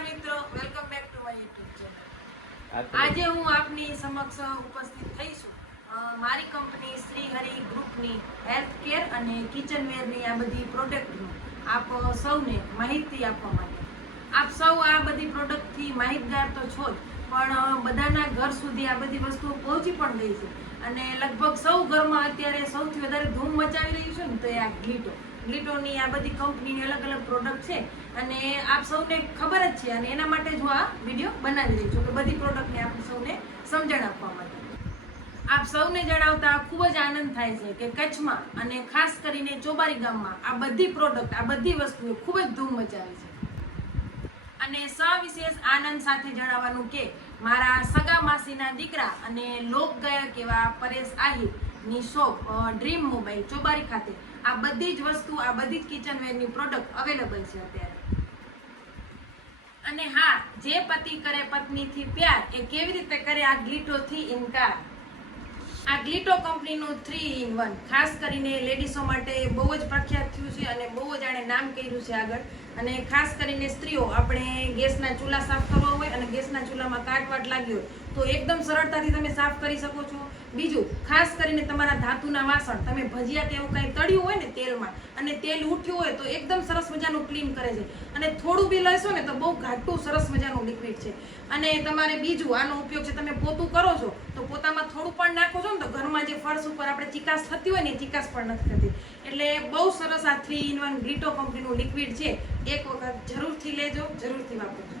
નમસ્કાર મિત્રો, welcome back to my YouTube channel. આજે હું આપની સમક્ષ ઉપસ્થિત થઈ છું મારી કંપની શ્રી હરિ ગ્રુપની હેલ્થ કેર અને કિચનવેરની આ બધી પ્રોડક્ટનું આપ સૌને માહિતી આપવા માટે। આપ સૌ આ બધી પ્રોડક્ટથી માહિતગાર તો છો જ, પણ બધાના ઘર સુધી આ બધી વસ્તુઓ પહોંચી પણ ગઈ છે અને લગભગ સૌ ઘરમાં અત્યારે સૌથી વધારે ધૂમ મચાવી રહ્યું છે ને તો એ આ ગ્લિટોની આ બધી કંપનીની અલગ અલગ પ્રોડક્ટ છે અને આપ સૌને ખબર જ છે અને એના માટે જ હું આ વિડીયો બનાવી રહી છું કે બધી પ્રોડક્ટને આપ સૌને સમજણ આપવા માટે। આપ સૌને જણાવતા ખૂબ જ આનંદ થાય છે કે કચ્છમાં અને ખાસ કરીને ચોબારી ગામમાં આ બધી પ્રોડક્ટ આ બધી વસ્તુઓ ખૂબ જ ધૂમ મચાવી છે અને સવિશેષ આનંદ સાથે જણાવવાનું કે મારા સગા માસીના દીકરા અને લોક ગાયક એવા પરેશ આહિરની શોપ ડ્રીમ મોબાઈલ ચોબારી ખાતે આ બધી જ વસ્તુ આ બધી જ કિચનવેરની પ્રોડક્ટ અવેલેબલ છે અત્યારે। અને હા, જે પતિ કરે પત્નીથી પ્યાર એ કેવી રીતે કરે આ ગ્લિટોથી ઇનકાર। આ ગ્લિટો કંપનીનું 3-in-1 ખાસ કરીને લેડીઝો માટે બહુ જ પ્રખ્યાત થયું છે અને બહુ જ આણે નામ કર્યું છે આગળ। અને ખાસ કરીને સ્ત્રીઓ આપણે ગેસના ચૂલા સાફ કરવા હોય અને ગેસના ચૂલામાં કાટવાટ લાગી હોય તો એકદમ સરળતાથી તમે સાફ કરી શકો છો। બીજું, ખાસ કરીને તમારા ધાતુના વાસણ તમે ભજીયા કે એવું કંઈ તળ્યું હોય ને તેલમાં અને તેલ ઉઠ્યું હોય તો એકદમ સરસ મજાનું ક્લીન કરે છે અને થોડું બી લેશો ને તો બહુ ઘાટું સરસ મજાનું લિક્વિડ છે। અને તમારે બીજું આનો ઉપયોગ છે, તમે પોતું કરો છો તો પોતામાં થોડું પણ નાખો છો ને તો ઘરમાં જે ફર્શ ઉપર આપણે ચિકાસ થતી હોય ને એ ચિકાસ પણ નથી થતી। એટલે બહુ સરસ આ 3-in-1 ગ્લિટો કંપનીનું લિક્વિડ છે, એક વખત જરૂરથી લેજો, જરૂરથી વાપરજો।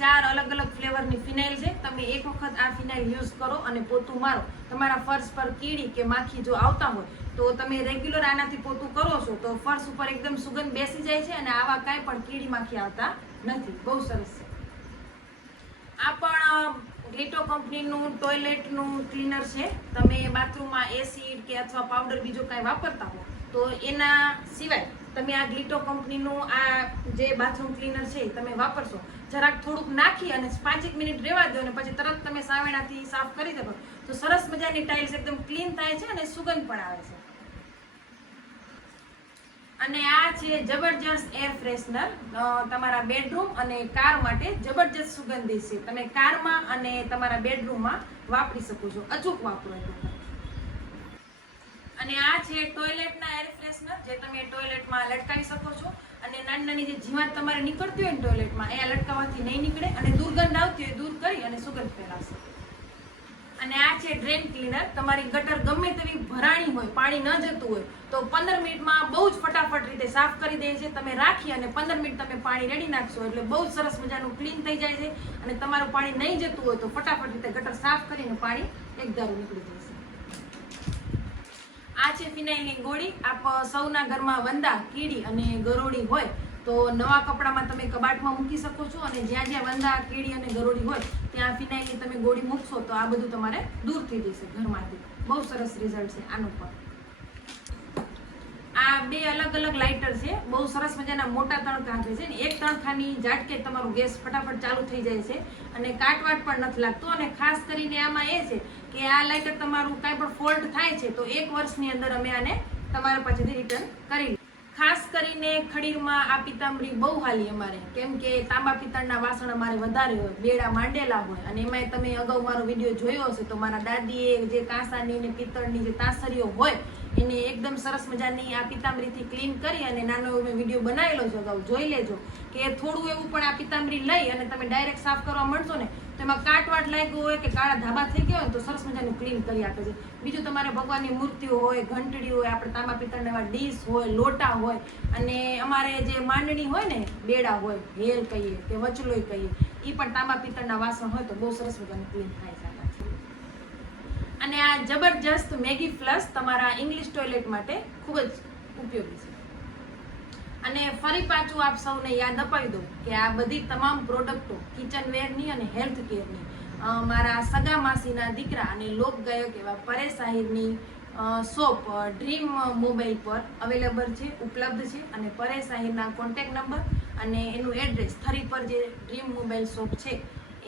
ચાર અલગ અલગ ફ્લેવરની ફિનાઇલ છે। તમે એક વખત આ ફિનાઇલ યુઝ કરો અને પોતું મારો, તમારા ફર્શ પર કીડી કે માખી જો આવતા હોય તો તમે રેગ્યુલર આનાથી પોતું કરો છો તો ફર્શ ઉપર એકદમ સુગંધ બેસી જાય છે અને આવા કાંઈ પણ કીડી માખી આવતા નથી। બહુ સરસ છે। આ પણ ગ્લિટો કંપનીનું ટોયલેટનું ક્લીનર છે। તમે બાથરૂમમાં એસિડ કે અથવા પાવડર બીજો કાંઈ વાપરતા હો તો એના સિવાય તમે આ ગ્લિટો કંપનીનું આ જે બાથરૂમ ક્લીનર છે તમે વાપરશો, જરાક થોડુંક નાખી અને 5 મિનિટ રહેવા દો અને પછી તરત તમે સાવેણાથી સાફ કરી દો તો સરસ મજાની ટાઇલ્સ એકદમ ક્લીન થાય છે અને સુગંધ પણ આવે છે। અને આ છે જબરજસ્ત એર ફ્રેશનર, તમારા બેડરૂમ અને કાર માટે જબરજસ્ત સુગંધિત છે। તમે કારમાં અને તમારા બેડરૂમમાં વાપરી શકો છો, અચૂક વાપરો તો। અને આ છે ટોયલેટના એર ફ્રેશનર, જે તમે ટોયલેટમાં લટકાવી શકો છો અને નાની નાની જે જીવાત તમારે નીકળતી હોય ને ટોયલેટમાં એ લટકાવવાથી નહીં નીકળે અને દુર્ગંધ આવતી હોય દૂર કરી અને સુગંધ ફેલાવશે। અને આ છે ડ્રેન ક્લીનર, તમારી ગટર ગમે તેવી ભરાણી હોય, પાણી ન જતું હોય તો 15 મિનિટમાં બહુ જ ફટાફટ રીતે સાફ કરી દે છે। તમે રાખી અને 15 મિનિટ તમે પાણી રેડી નાખશો એટલે બહુ સરસ મજાનું ક્લીન થઈ જાય છે અને તમારું પાણી નહીં જતું હોય તો ફટાફટ રીતે ગટર સાફ કરીને પાણી એકધારું નીકળી જશે। આ છે ફિનાઇલની ગોળી। આપ સૌના ઘરમાં વંદા, કીડી અને ગરોળી હોય તો નવા કપડામાં તમે કબાટમાં મૂકી શકો છો અને જ્યાં જ્યાં વંદા, કીડી અને ગરોળી હોય ત્યાં ફિનાઇલની તમે ગોળી મૂકશો તો આ બધું તમારે દૂર થઈ જશે ઘરમાંથી। બહુ સરસ રિઝલ્ટ છે આનું પણ। આ બે અલગ અલગ લાઇટર છે, બહુ સરસ મજાના મોટા તણખા છે ને, એક તણખાની ઝાટકે તમારું ગેસ ફટાફટ ચાલુ થઈ જાય છે અને કાટવાટ પણ નથી લાગતો। અને ખાસ કરીને આમાં એ છે કે આ લાઇટર તમારું કાંઈ પણ ફોલ્ટ થાય છે તો 1 વર્ષની અંદર અમે આને તમારા પાસેથી રિટર્ન કરી। ખાસ કરીને ખડીરમાં આ પિત્તાંબરી બહુ હાલી અમારે, કેમ કે તાંબા પિત્તળના વાસણ અમારે વધારે હોય, બેડા માંડેલા હોય અને એમાંય તમે અગાઉ મારો વિડીયો જોયો હશે તો મારા દાદીએ જે કાંસાની ને પિત્તળની જે તાસરીઓ હોય એને એકદમ સરસ મજાની આ પિત્તાંબરીથી ક્લીન કરી અને નાનો એવો મેં વિડીયો બનાવેલો છે, અગાઉ જોઈ લેજો કે થોડું એવું પણ આ પિત્તાંબરી લઈ અને તમે ડાયરેક્ટ સાફ કરવા મળશો ને તો એમાં કાટવાટ લાગ્યો હોય કે કાળા ધાબા થઈ ગયા હોય તો સરસ મજાનું ક્લીન કરી આપે છે. બીજું તમારે ભગવાનની મૂર્તિઓ હોય, ઘંટડી હોય, આપણે તાંબા પિત્તળના એવા ડીશ હોય, લોટા હોય, અને અમારે જે માંડણી હોય ને, બેડા હોય, હેલ કહીએ કે વચલોય કહીએ, એ પણ તાંબા પિત્તળના વાસણ હોય તો બહુ સરસ મજાનું ક્લીન થાય છે આનાથી. અને આ જબરજસ્ત મેગી ફ્લશ તમારા ઇંગ્લિશ ટોયલેટ માટે ખૂબ જ ઉપયોગી છે. અને ફરી પાછું આપ સૌને યાદ અપાવી દઉં કે આ બધી તમામ પ્રોડક્ટો કિચનવેરની અને હેલ્થ કેરની મારા સગા માસીના દીકરા અને લોકગાયક એવા પરેશ આહિરની શોપ ડ્રીમ મોબાઈલ પર અવેલેબલ છે, ઉપલબ્ધ છે. અને પરેશ આહિરના કોન્ટેક્ટ નંબર અને એનું એડ્રેસ થરી પર જે ડ્રીમ મોબાઈલ શોપ છે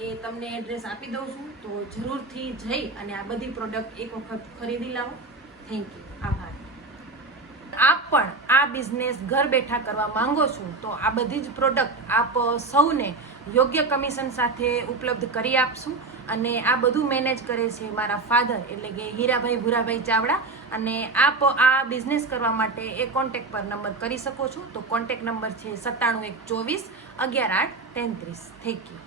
એ તમને એડ્રેસ આપી દઉં છું. તો જરૂરથી જઈ અને આ બધી પ્રોડક્ટ એક વખત ખરીદી લાવો. થેન્ક યુ, આભાર. આપ પણ આ બિઝનેસ ઘર બેઠા કરવા માંગો છો તો આ બધી જ પ્રોડક્ટ આપ સૌને યોગ્ય કમિશન સાથે ઉપલબ્ધ કરી આપશું. અને આ બધું મેનેજ કરે છે મારા ફાધર એટલે કે હીરાભાઈ ભૂરાભાઈ ચાવડા. અને આપ આ બિઝનેસ કરવા માટે એ કોન્ટેક્ટ પર નંબર કરી શકો છો. તો કોન્ટેક્ટ નંબર છે 97 124 11 8 33. Thank you.